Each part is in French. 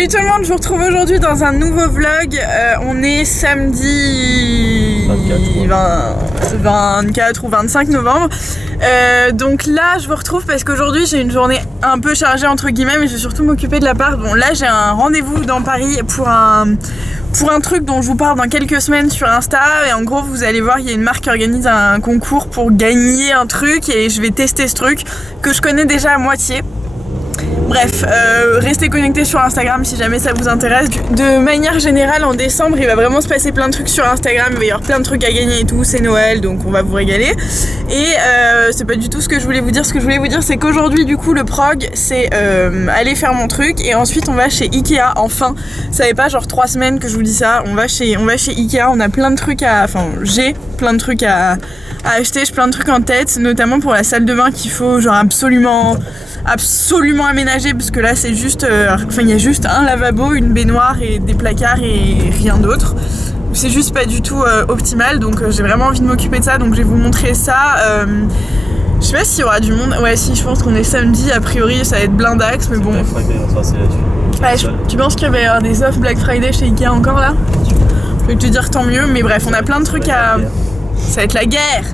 Salut tout le monde, je vous retrouve aujourd'hui dans un nouveau vlog. On est samedi 24 ou 25 novembre. Donc là je vous retrouve parce qu'aujourd'hui j'ai une journée un peu chargée entre guillemets, mais je vais surtout m'occuper de l'appart. Bon là j'ai un rendez-vous dans Paris pour un truc dont je vous parle dans quelques semaines sur Insta. Et en gros vous allez voir, il y a une marque qui organise un concours pour gagner un truc et je vais tester ce truc que je connais déjà à moitié. Bref, restez connectés sur Instagram si jamais ça vous intéresse. De manière générale, en décembre, il va vraiment se passer plein de trucs sur Instagram. Il va y avoir plein de trucs à gagner et tout. C'est Noël, donc on va vous régaler. Et c'est pas du tout ce que je voulais vous dire. Ce que je voulais vous dire, c'est qu'aujourd'hui, du coup, le prog, c'est aller faire mon truc. Et ensuite, on va chez Ikea. Enfin, ça fait pas genre 3 semaines que je vous dis ça. On va chez Ikea. On a plein de trucs à... Enfin, j'ai plein de trucs à acheter. J'ai plein de trucs en tête. Notamment pour la salle de bain qu'il faut genre absolument aménagé, parce que là c'est juste il y a juste un lavabo, une baignoire et des placards et rien d'autre. C'est juste pas du tout optimal, donc j'ai vraiment envie de m'occuper de ça, donc je vais vous montrer ça. Je sais pas s'il y aura du monde. Ouais, si, je pense qu'on est samedi, a priori ça va être blindax, mais bon. Black Friday, enfin, c'est là-dessus. Ouais, tu penses qu'il va y avoir des offres Black Friday chez Ikea encore là? Je vais te dire tant mieux, mais bref, on a plein de trucs à... Ça va être la guerre.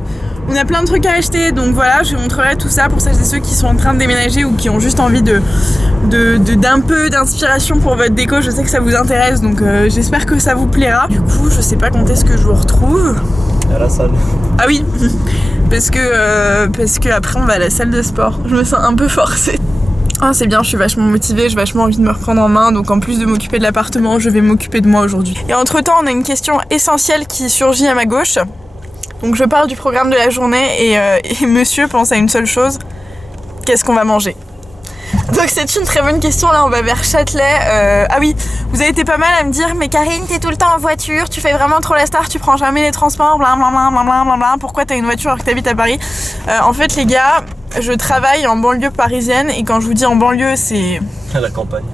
On a plein de trucs à acheter, donc voilà, je vous montrerai tout ça pour celles et ceux qui sont en train de déménager ou qui ont juste envie d'un peu d'inspiration pour votre déco. Je sais que ça vous intéresse, donc j'espère que ça vous plaira. Du coup, je sais pas quand est-ce que je vous retrouve. À la salle. Ah oui, parce que après on va à la salle de sport. Je me sens un peu forcée. Ah, c'est bien, je suis vachement motivée, j'ai vachement envie de me reprendre en main, donc en plus de m'occuper de l'appartement, je vais m'occuper de moi aujourd'hui. Et entre temps, on a une question essentielle qui surgit à ma gauche. Donc je parle du programme de la journée et monsieur pense à une seule chose, qu'est-ce qu'on va manger? Donc c'est une très bonne question, là on va vers Châtelet. Ah oui, vous avez été pas mal à me dire, mais Karine t'es tout le temps en voiture, tu fais vraiment trop la star, tu prends jamais les transports, blablabla, pourquoi t'as une voiture alors que t'habites à Paris? En fait les gars, je travaille en banlieue parisienne et quand je vous dis en banlieue c'est... À la campagne.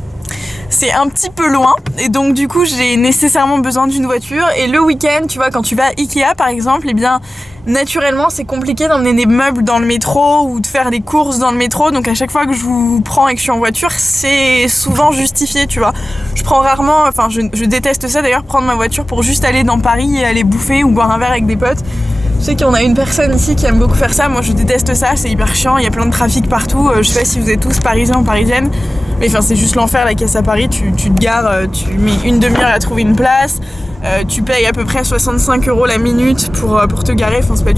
C'est un petit peu loin et donc du coup j'ai nécessairement besoin d'une voiture. Et le week-end, tu vois, quand tu vas à Ikea par exemple, eh bien naturellement c'est compliqué d'emmener des meubles dans le métro ou de faire des courses dans le métro. Donc à chaque fois que je vous prends et que je suis en voiture, c'est souvent justifié, tu vois. Je prends rarement, enfin je déteste ça d'ailleurs, prendre ma voiture pour juste aller dans Paris et aller bouffer ou boire un verre avec des potes. Je sais qu'on a une personne ici qui aime beaucoup faire ça, moi je déteste ça, c'est hyper chiant, il y a plein de trafic partout. Je sais pas si vous êtes tous parisiens ou parisiennes, mais enfin c'est juste l'enfer la caisse à Paris, tu te gares, tu mets une demi-heure à trouver une place, tu payes à peu près 65 € la minute pour te garer, enfin c'est pas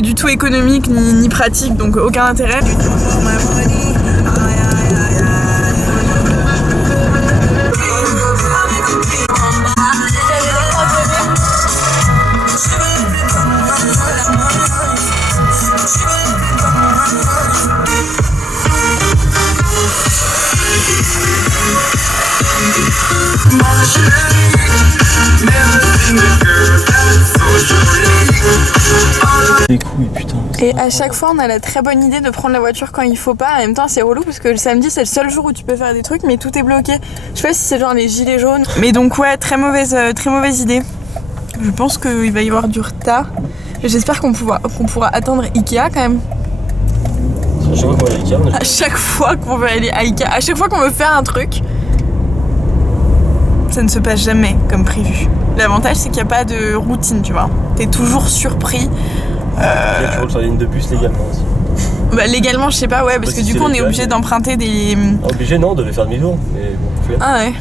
du tout économique ni pratique, donc aucun intérêt. Les couilles, putain. Et à chaque fois on a la très bonne idée de prendre la voiture quand il faut pas. En même temps c'est relou parce que le samedi c'est le seul jour où tu peux faire des trucs mais tout est bloqué. Je sais pas si c'est genre les gilets jaunes. Mais donc ouais, très mauvaise idée. Je pense qu'il va y avoir du retard. J'espère qu'on pourra attendre Ikea quand même. À chaque fois qu'on veut aller à Ikea, à chaque fois qu'on veut faire un truc, ça ne se passe jamais comme prévu. L'avantage c'est qu'il n'y a pas de routine, tu vois. T'es toujours surpris. Il y a toujours sur la ligne de bus légalement aussi. Bah légalement je sais pas, ouais, parce que du coup on est obligé d'emprunter des... Obligé non, on devait faire demi-tour, mais bon, Ah ouais.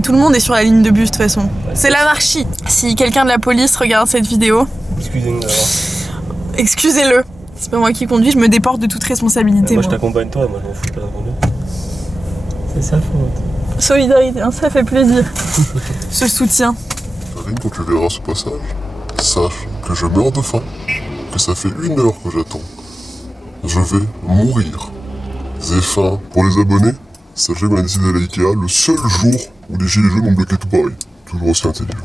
Tout le monde est sur la ligne de bus de toute façon. Ouais, c'est l'anarchie. Si quelqu'un de la police regarde cette vidéo, excusez-nous d'abord. Excusez-le. C'est pas moi qui conduis, je me déporte de toute responsabilité. Moi je t'accompagne toi, moi je m'en fous pas d'abandonner. C'est sa faute. Solidarité, hein, ça fait plaisir. Ce soutien. Karine, quand tu verras ce passage, sache que je meurs de faim, que ça fait 1 heure que j'attends. Je vais mourir. J'ai faim. Pour les abonnés, sachez qu'on a décidé d'aller à Ikea le seul jour où les gilets jaunes ont bloqué tout Paris. Toujours aussi intelligent.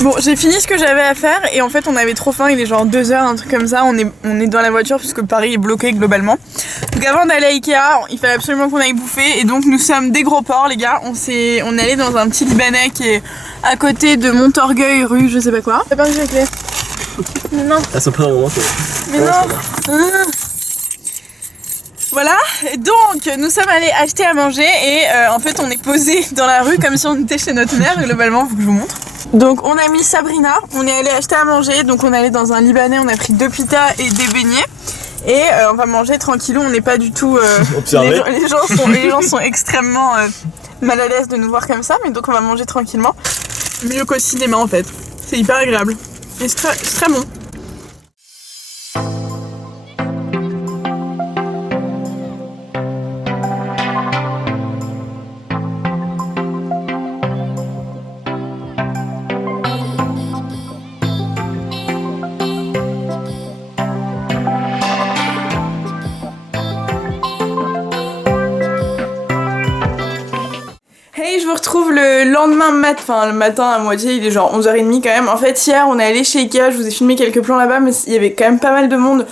Bon, j'ai fini ce que j'avais à faire et en fait on avait trop faim, il est genre 2h, un truc comme ça, on est dans la voiture puisque Paris est bloqué globalement. Donc avant d'aller à Ikea, il fallait absolument qu'on aille bouffer et donc nous sommes des gros porcs les gars, on est allé dans un petit Libanais qui est à côté de Montorgueil rue je sais pas quoi. T'as perdu la clé? Mais non. Ah, c'est pas un moment, mais non. Voilà, donc nous sommes allés acheter à manger et en fait on est posé dans la rue comme si on était chez notre mère globalement, faut que je vous montre. Donc on a mis Sabrina, on est allé acheter à manger, donc on est allé dans un Libanais, on a pris 2 pitas et des beignets. Et on va manger tranquillou, on n'est pas du tout... les gens sont extrêmement mal à l'aise de nous voir comme ça, mais donc on va manger tranquillement. Mieux qu'au cinéma en fait, c'est hyper agréable et c'est très bon. Hey, je vous retrouve le lendemain le matin à moitié, il est genre 11h30 quand même. En fait, hier, on est allé chez Ikea, je vous ai filmé quelques plans là-bas, mais il y avait quand même pas mal de monde.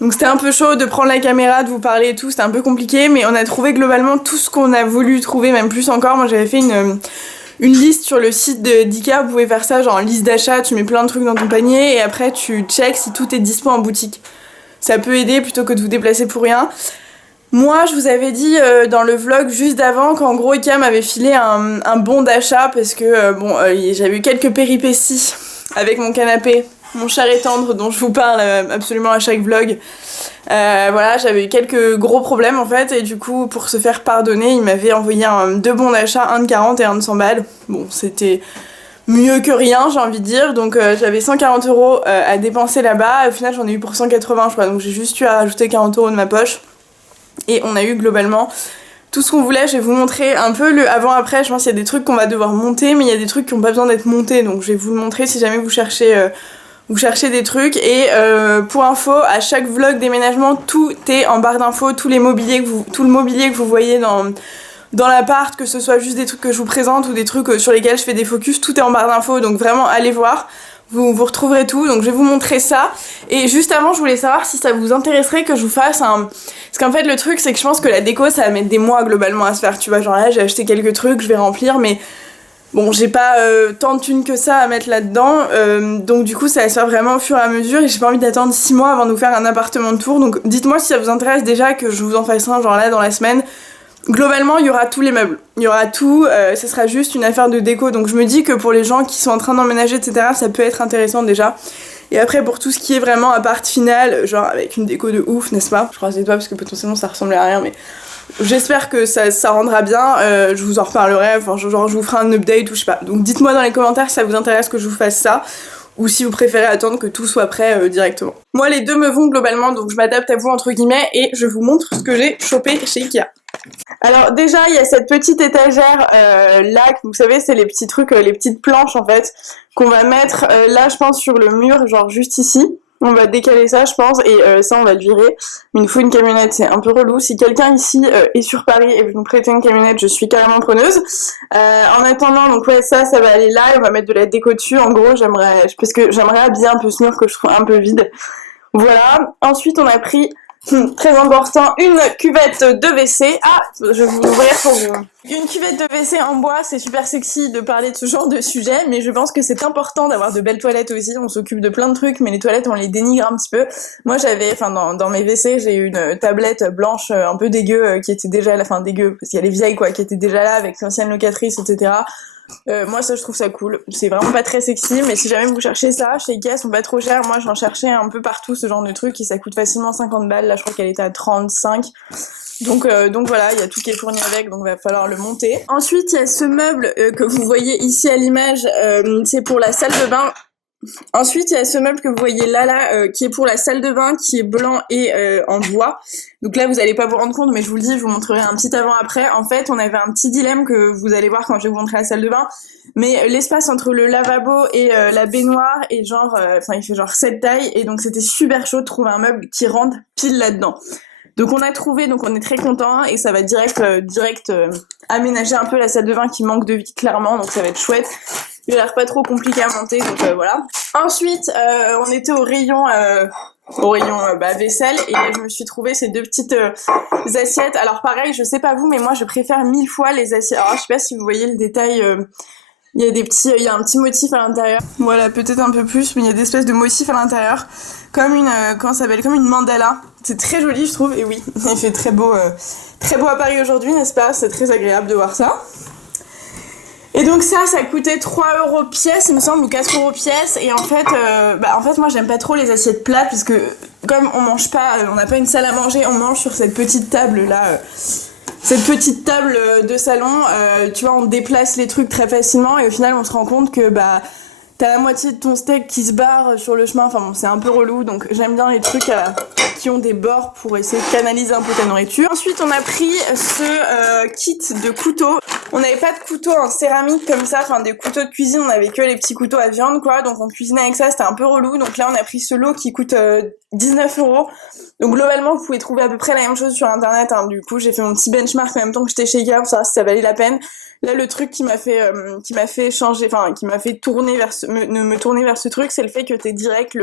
Donc c'était un peu chaud de prendre la caméra, de vous parler et tout, c'était un peu compliqué, mais on a trouvé globalement tout ce qu'on a voulu trouver, même plus encore. Moi, j'avais fait une liste sur le site d'Ikea, vous pouvez faire ça, genre liste d'achat, tu mets plein de trucs dans ton panier, et après tu checks si tout est dispo en boutique. Ça peut aider plutôt que de vous déplacer pour rien. Moi, je vous avais dit dans le vlog juste d'avant qu'en gros Ikea m'avait filé un bon d'achat parce que j'avais eu quelques péripéties avec mon canapé, mon cher et tendre dont je vous parle absolument à chaque vlog. Voilà, j'avais eu quelques gros problèmes en fait et du coup pour se faire pardonner, il m'avait envoyé 2 bons d'achat, un de 40 et un de 100 balles. Bon, c'était mieux que rien, j'ai envie de dire. Donc j'avais 140 € à dépenser là-bas. Au final, j'en ai eu pour 180 je crois, donc j'ai juste eu à rajouter 40 € de ma poche. Et on a eu globalement tout ce qu'on voulait. Je vais vous montrer un peu le avant-après. Je pense qu'il y a des trucs qu'on va devoir monter, mais il y a des trucs qui n'ont pas besoin d'être montés. Donc je vais vous le montrer si jamais vous cherchez des trucs. Et pour info, à chaque vlog déménagement, tout est en barre d'infos. Tout le mobilier que vous voyez dans l'appart, que ce soit juste des trucs que je vous présente ou des trucs sur lesquels je fais des focus, tout est en barre d'infos. Donc vraiment, allez voir. Vous retrouverez tout, donc je vais vous montrer ça. Et juste avant, je voulais savoir si ça vous intéresserait que je vous fasse un... Parce qu'en fait, le truc, c'est que je pense que la déco, ça va mettre des mois globalement à se faire. Tu vois, genre là, j'ai acheté quelques trucs, je vais remplir, mais bon, j'ai pas tant de thunes que ça à mettre là-dedans. Donc du coup, ça va se faire vraiment au fur et à mesure. Et j'ai pas envie d'attendre 6 mois avant de vous faire un appartement de tour. Donc dites-moi si ça vous intéresse déjà que je vous en fasse un, genre là, dans la semaine. Globalement, il y aura tous les meubles, il y aura tout, ce sera juste une affaire de déco, donc je me dis que pour les gens qui sont en train d'emménager, etc., ça peut être intéressant déjà. Et après, pour tout ce qui est vraiment appart final, genre avec une déco de ouf, n'est-ce pas? Je croise les doigts parce que potentiellement ça ressemblait à rien, mais j'espère que ça rendra bien, je vous en reparlerai, enfin genre je vous ferai un update ou je sais pas. Donc dites-moi dans les commentaires si ça vous intéresse que je vous fasse ça, ou si vous préférez attendre que tout soit prêt directement. Moi, les deux me vont globalement, donc je m'adapte à vous entre guillemets, et je vous montre ce que j'ai chopé chez Ikea. Alors déjà, il y a cette petite étagère là, vous savez, c'est les petits trucs, les petites planches en fait, qu'on va mettre là, je pense, sur le mur, genre juste ici. On va décaler ça, je pense, et ça, on va le virer. Mais il nous faut une camionnette, c'est un peu relou. Si quelqu'un ici est sur Paris et veut nous prêter une camionnette, je suis carrément preneuse. En attendant, donc ouais, ça va aller là, et on va mettre de la déco dessus. En gros, parce que j'aimerais habiller un peu ce mur que je trouve un peu vide. Voilà. Ensuite, on a pris... très important, une cuvette de WC. Ah, je vais vous l'ouvrir pour vous. Une cuvette de WC en bois, c'est super sexy de parler de ce genre de sujet, mais je pense que c'est important d'avoir de belles toilettes aussi. On s'occupe de plein de trucs, mais les toilettes, on les dénigre un petit peu. Moi, dans mes WC, j'ai eu une tablette blanche un peu dégueu qui était déjà là, dégueu, parce qu'il y a les vieilles quoi, qui étaient déjà là avec l'ancienne locatrice, etc. Moi ça je trouve ça cool, c'est vraiment pas très sexy, mais si jamais vous cherchez ça, chez Ikea, elles sont pas trop chères. Moi j'en cherchais un peu partout ce genre de truc et ça coûte facilement 50 balles, là je crois qu'elle était à 35. Donc voilà, il y a tout qui est fourni avec, donc va falloir le monter. Ensuite il y a ce meuble que vous voyez ici à l'image, c'est pour la salle de bain. Ensuite, il y a ce meuble que vous voyez là, qui est pour la salle de bain, qui est blanc et en bois. Donc là, vous allez pas vous rendre compte, mais je vous le dis, je vous montrerai un petit avant-après. En fait, on avait un petit dilemme que vous allez voir quand je vais vous montrer la salle de bain. Mais l'espace entre le lavabo et la baignoire est genre, il fait genre cette taille, et donc c'était super chaud de trouver un meuble qui rentre pile là-dedans. Donc on a trouvé, donc on est très content et ça va direct aménager un peu la salle de bain qui manque de vie clairement, donc ça va être chouette. Il a l'air pas trop compliqué à monter, donc voilà. Ensuite, on était au rayon vaisselle et je me suis trouvé ces deux petites assiettes. Alors pareil, je sais pas vous, mais moi je préfère 1000 fois les assiettes. Alors je sais pas si vous voyez le détail Il y a il y a un petit motif à l'intérieur. Voilà, peut-être un peu plus, mais il y a des espèces de motifs à l'intérieur. Comme une, comment ça s'appelle, comme une mandala. C'est très joli, je trouve, et oui, il fait très beau à Paris aujourd'hui, n'est-ce pas? C'est très agréable de voir ça. Et donc ça coûtait 3 € pièce, il me semble, ou 4 € pièce. Et en fait, moi j'aime pas trop les assiettes plates, parce que comme on mange pas, on n'a pas une salle à manger, on mange sur cette petite table là. Cette petite table de salon, tu vois, on déplace les trucs très facilement et au final on se rend compte que t'as la moitié de ton steak qui se barre sur le chemin, enfin bon, c'est un peu relou, donc j'aime bien les trucs qui ont des bords pour essayer de canaliser un peu ta nourriture. Ensuite on a pris ce kit de couteaux. On n'avait pas de couteaux en céramique comme ça, enfin des couteaux de cuisine, on avait que les petits couteaux à viande quoi, donc on cuisinait avec ça, c'était un peu relou, donc là on a pris ce lot qui coûte 19 €. Donc globalement vous pouvez trouver à peu près la même chose sur internet, hein. Du coup j'ai fait mon petit benchmark en même temps que j'étais chez Ikea pour savoir si ça valait la peine. Là le truc qui m'a fait changer, enfin qui m'a fait tourner vers me tourner vers ce truc, c'est le fait que t'es direct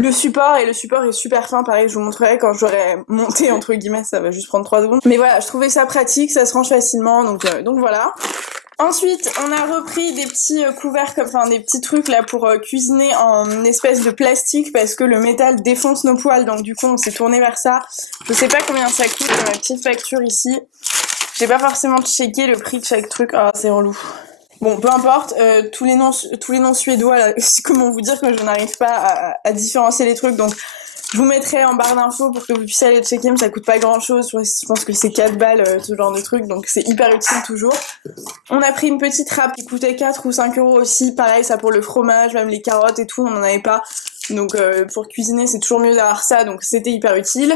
le support, et le support est super fin, pareil je vous montrerai quand j'aurai monté entre guillemets, ça va juste prendre 3 secondes. Mais voilà, je trouvais ça pratique, ça se range facilement, donc voilà. Ensuite, on a repris des petits couvercles, enfin des petits trucs là pour cuisiner en espèce de plastique parce que le métal défonce nos poêles, donc du coup on s'est tourné vers ça. Je sais pas combien ça coûte, ma petite facture ici. J'ai pas forcément checké le prix de chaque truc, ah c'est relou. Bon, peu importe, tous les noms suédois, là, c'est comment vous dire que je n'arrive pas à différencier les trucs, donc je vous mettrai en barre d'infos pour que vous puissiez aller checker, mais ça coûte pas grand chose, je pense que c'est 4 balles, ce genre de truc, donc c'est hyper utile toujours. On a pris une petite râpe qui coûtait 4 ou 5 € aussi, pareil, ça pour le fromage, même les carottes et tout, on en avait pas, donc pour cuisiner c'est toujours mieux d'avoir ça, donc c'était hyper utile.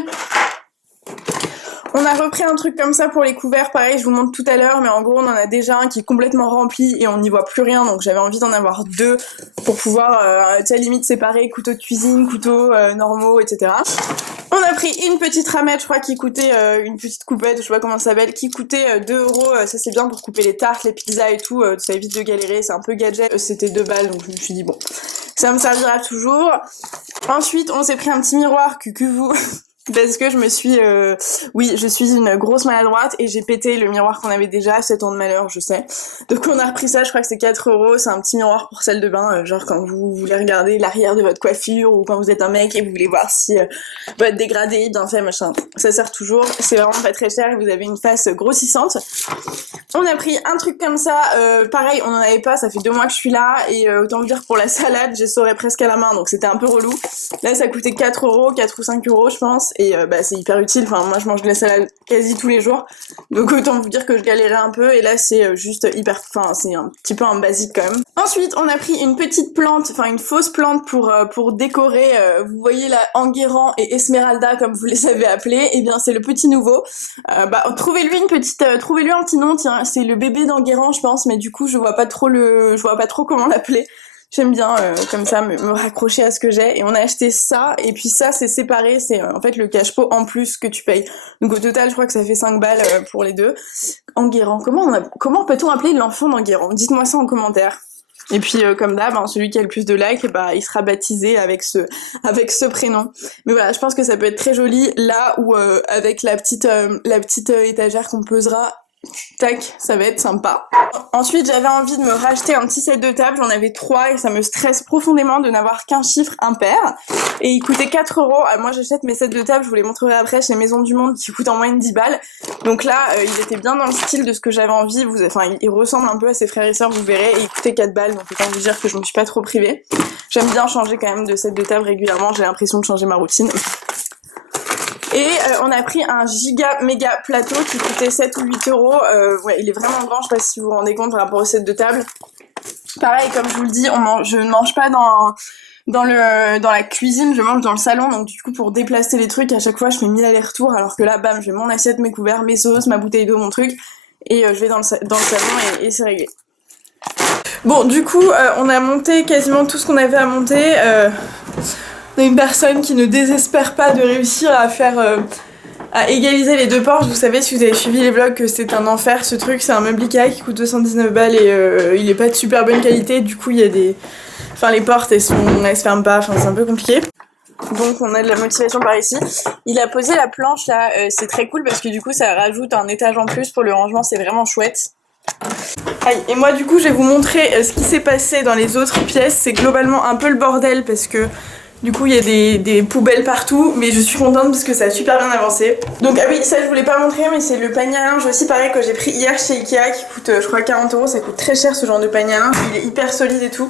On a repris un truc comme ça pour les couverts, pareil, je vous montre tout à l'heure, mais en gros on en a déjà un qui est complètement rempli et on n'y voit plus rien, donc j'avais envie d'en avoir 2 pour pouvoir, tu sais, limite séparer couteaux de cuisine, couteaux normaux, etc. On a pris une petite ramette, je crois, qui coûtait, une petite coupette, je sais pas comment ça s'appelle, qui coûtait 2 €, ça c'est bien pour couper les tartes, les pizzas et tout, ça évite de galérer, c'est un peu gadget, c'était 2 balles, donc je me suis dit bon, ça me servira toujours. Ensuite, on s'est pris un petit miroir, cucu-vous. Parce que je suis une grosse maladroite et j'ai pété le miroir qu'on avait déjà, 7 ans de malheur, je sais. Donc on a repris ça, je crois que c'est 4 €, c'est un petit miroir pour salle de bain, genre quand vous voulez regarder l'arrière de votre coiffure ou quand vous êtes un mec et vous voulez voir si votre dégradé est bien fait, machin. Ça sert toujours, c'est vraiment pas très cher et vous avez une face grossissante. On a pris un truc comme ça, pareil, on en avait pas, ça fait 2 mois que je suis là et autant vous dire pour la salade, j'essorais presque à la main, donc c'était un peu relou. Là ça coûtait 4 €, 4 ou 5 € je pense. Et c'est hyper utile, enfin moi je mange de la salade quasi tous les jours, donc autant vous dire que je galérais un peu, et là c'est juste hyper, enfin c'est un petit peu un basique quand même. Ensuite on a pris une petite plante, enfin une fausse plante pour décorer, vous voyez là, Enguerrand et Esmeralda comme vous les avez appelés, et bien c'est le petit nouveau. Trouvez-lui un petit nom, tiens, c'est le bébé d'Enguerrand je pense, mais du coup je vois pas trop comment l'appeler. J'aime bien comme ça me raccrocher à ce que j'ai, et on a acheté ça, et puis ça c'est séparé, c'est en fait le cache-pot en plus que tu payes. Donc au total je crois que ça fait 5 balles pour les deux. Enguerrand, comment peut-on appeler l'enfant d'Enguerrand? Dites-moi ça en commentaire. Et puis comme d'hab, celui qui a le plus de likes, il sera baptisé avec ce prénom. Mais voilà, je pense que ça peut être très joli là où avec la petite étagère qu'on posera. Tac, ça va être sympa. Ensuite, j'avais envie de me racheter un petit set de table, j'en avais 3 et ça me stresse profondément de n'avoir qu'un chiffre impair. Et il coûtait 4 €. Moi, j'achète mes sets de table, je vous les montrerai après chez Maison du Monde, qui coûtent en moyenne 10 balles. Donc là, il était bien dans le style de ce que j'avais envie. Il ressemble un peu à ses frères et sœurs, vous verrez. Et il coûtait 4 balles, donc autant vous dire que je me suis pas trop privée. J'aime bien changer quand même de set de table régulièrement, j'ai l'impression de changer ma routine. Et on a pris un giga méga plateau qui coûtait 7 ou 8 €. Ouais, il est vraiment grand, je sais pas si vous vous rendez compte par rapport au set de table. Pareil, comme je vous le dis, je ne mange pas dans la cuisine, je mange dans le salon, donc du coup pour déplacer les trucs, à chaque fois je fais 1000 allers-retours, alors que là, bam, j'ai mon assiette, mes couverts, mes sauces, ma bouteille d'eau, mon truc, et je vais dans le salon et c'est réglé. Bon, du coup, on a monté quasiment tout ce qu'on avait à monter. On a une personne qui ne désespère pas de réussir à égaliser les 2 portes. Vous savez, si vous avez suivi les vlogs, que c'est un enfer ce truc. C'est un meuble Ikea qui coûte 79 balles et il est pas de super bonne qualité. Du coup, il y a les portes elles se ferment pas, c'est un peu compliqué. Donc on a de la motivation par ici. Il a posé la planche là, c'est très cool parce que du coup ça rajoute un étage en plus pour le rangement, c'est vraiment chouette. Aïe, et moi du coup je vais vous montrer ce qui s'est passé dans les autres pièces. C'est globalement un peu le bordel parce que du coup il y a des poubelles partout, mais je suis contente parce que ça a super bien avancé. Donc ah oui, ça je voulais pas montrer, mais c'est le panier à linge aussi pareil que j'ai pris hier chez Ikea qui coûte je crois 40 €, ça coûte très cher ce genre de panier à linge, il est hyper solide et tout.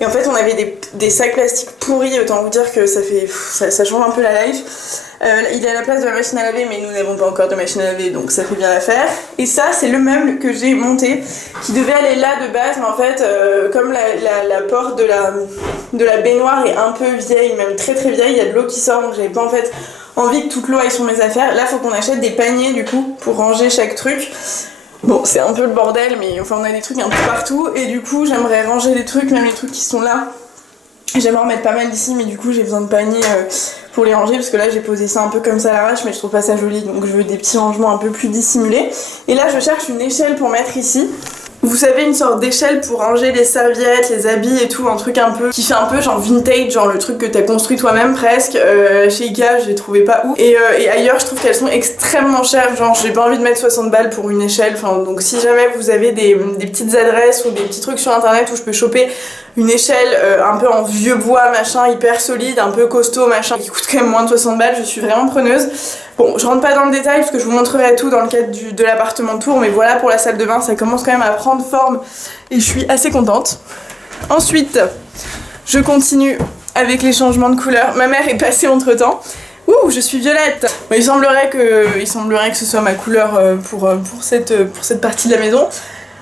Et en fait on avait des sacs plastiques pourris, autant vous dire que ça change un peu la life. Il est à la place de la machine à laver, mais nous n'avons pas encore de machine à laver, donc ça fait bien l'affaire. Et ça, c'est le meuble que j'ai monté, qui devait aller là de base, mais en fait, comme la porte de la baignoire est un peu vieille, même très très vieille, il y a de l'eau qui sort, donc j'avais pas en fait envie que toute l'eau aille sur mes affaires. Là, faut qu'on achète des paniers du coup pour ranger chaque truc. Bon, c'est un peu le bordel, mais enfin on a des trucs un peu partout, et du coup j'aimerais ranger les trucs, même les trucs qui sont là. J'aimerais en mettre pas mal d'ici, mais du coup j'ai besoin de paniers pour les ranger, parce que là j'ai posé ça un peu comme ça à l'arrache, mais je trouve pas ça joli, donc je veux des petits rangements un peu plus dissimulés. Et là je cherche une échelle pour mettre ici. Vous savez, une sorte d'échelle pour ranger les serviettes, les habits et tout, un truc un peu qui fait un peu genre vintage, genre le truc que t'as construit toi-même presque. Chez Ikea, je les trouvais pas ouf. Et ailleurs, je trouve qu'elles sont extrêmement chères, genre j'ai pas envie de mettre 60 balles pour une échelle. Enfin, donc si jamais vous avez des petites adresses ou des petits trucs sur internet où je peux choper une échelle un peu en vieux bois, machin, hyper solide, un peu costaud, machin, qui coûte quand même moins de 60 balles, je suis vraiment preneuse. Bon, je rentre pas dans le détail parce que je vous montrerai tout dans le cadre de l'appartement de Tours, mais voilà pour la salle de bain, ça commence quand même à prendre forme et je suis assez contente. Ensuite, je continue avec les changements de couleur. Ma mère est passée entre temps. Ouh, je suis violette. Bon, il semblerait que ce soit ma couleur pour cette partie de la maison.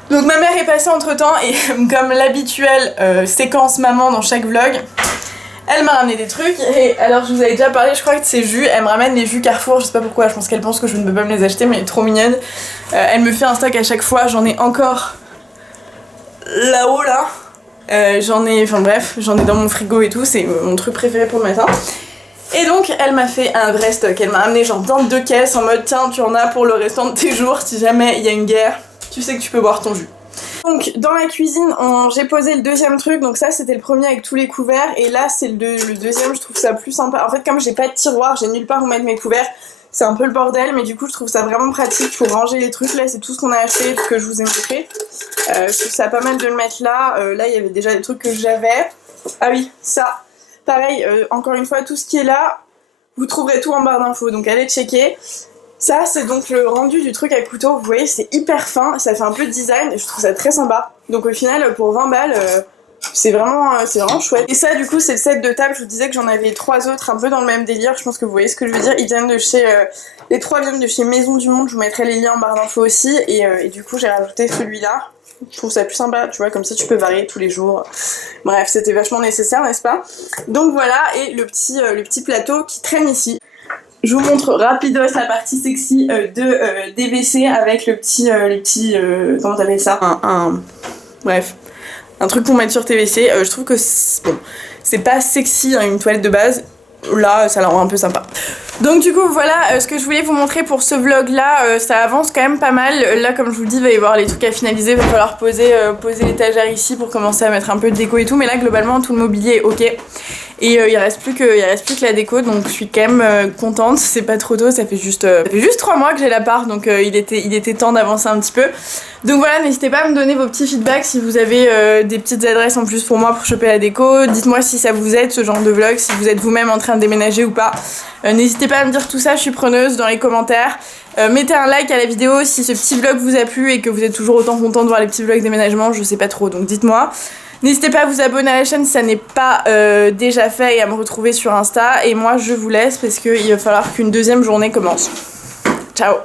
Donc ma mère est passée entre temps et comme l'habituelle séquence maman dans chaque vlog, elle m'a ramené des trucs. Et alors je vous avais déjà parlé je crois de ces jus, elle me ramène les jus Carrefour, je sais pas pourquoi, je pense qu'elle pense que je ne peux pas me les acheter mais elle est trop mignonne. Elle me fait un stock à chaque fois, j'en ai encore là-haut là. J'en ai dans mon frigo et tout, c'est mon truc préféré pour le matin. Et donc elle m'a fait un vrai stock, elle m'a amené genre 22 caisses en mode tiens tu en as pour le restant de tes jours si jamais il y a une guerre. Tu sais que tu peux boire ton jus. Donc dans la cuisine, j'ai posé le deuxième truc, donc ça c'était le premier avec tous les couverts, et là c'est le deuxième, je trouve ça plus sympa. En fait comme j'ai pas de tiroir, j'ai nulle part où mettre mes couverts, c'est un peu le bordel, mais du coup je trouve ça vraiment pratique pour ranger les trucs. Là c'est tout ce qu'on a acheté, tout ce que je vous ai montré. Je trouve ça pas mal de le mettre là. Là il y avait déjà des trucs que j'avais. Ah oui, ça, pareil, encore une fois tout ce qui est là, vous trouverez tout en barre d'infos, donc allez checker. Ça c'est donc le rendu du truc à couteau, vous voyez c'est hyper fin, ça fait un peu de design, je trouve ça très sympa. Donc au final pour 20 balles, c'est vraiment chouette. Et ça du coup c'est le set de table, je vous disais que j'en avais 3 autres un peu dans le même délire, je pense que vous voyez ce que je veux dire. Ils viennent de chez, les 3 viennent de chez Maison du Monde, je vous mettrai les liens en barre d'infos aussi. Et du coup j'ai rajouté celui-là, je trouve ça plus sympa, tu vois, comme ça tu peux varier tous les jours. Bref, c'était vachement nécessaire, n'est-ce pas? Donc voilà, et le petit plateau qui traîne ici. Je vous montre rapidos la partie sexy des WC avec les petits comment t'appelles ça, bref, un truc pour mettre sur tes WC. Je trouve que c'est pas sexy hein, une toilette de base. Là ça la rend un peu sympa. Donc du coup voilà ce que je voulais vous montrer pour ce vlog là. Ça avance quand même pas mal. Là comme je vous le dis il va y avoir les trucs à finaliser, il va falloir poser l'étagère ici pour commencer à mettre un peu de déco et tout, mais là globalement tout le mobilier est ok. Et il reste plus que la déco, donc je suis quand même contente. C'est pas trop tôt, ça fait juste 3 mois que j'ai l'appart, donc il était temps d'avancer un petit peu. Donc voilà, n'hésitez pas à me donner vos petits feedbacks si vous avez des petites adresses en plus pour moi pour choper la déco. Dites-moi si ça vous aide ce genre de vlog, si vous êtes vous-même en train de déménager ou pas. N'hésitez pas à me dire tout ça, je suis preneuse dans les commentaires. Mettez un like à la vidéo si ce petit vlog vous a plu et que vous êtes toujours autant content de voir les petits vlogs déménagement, je sais pas trop, donc dites-moi. N'hésitez pas à vous abonner à la chaîne si ça n'est pas déjà fait et à me retrouver sur Insta. Et moi je vous laisse parce qu'il va falloir qu'une deuxième journée commence. Ciao!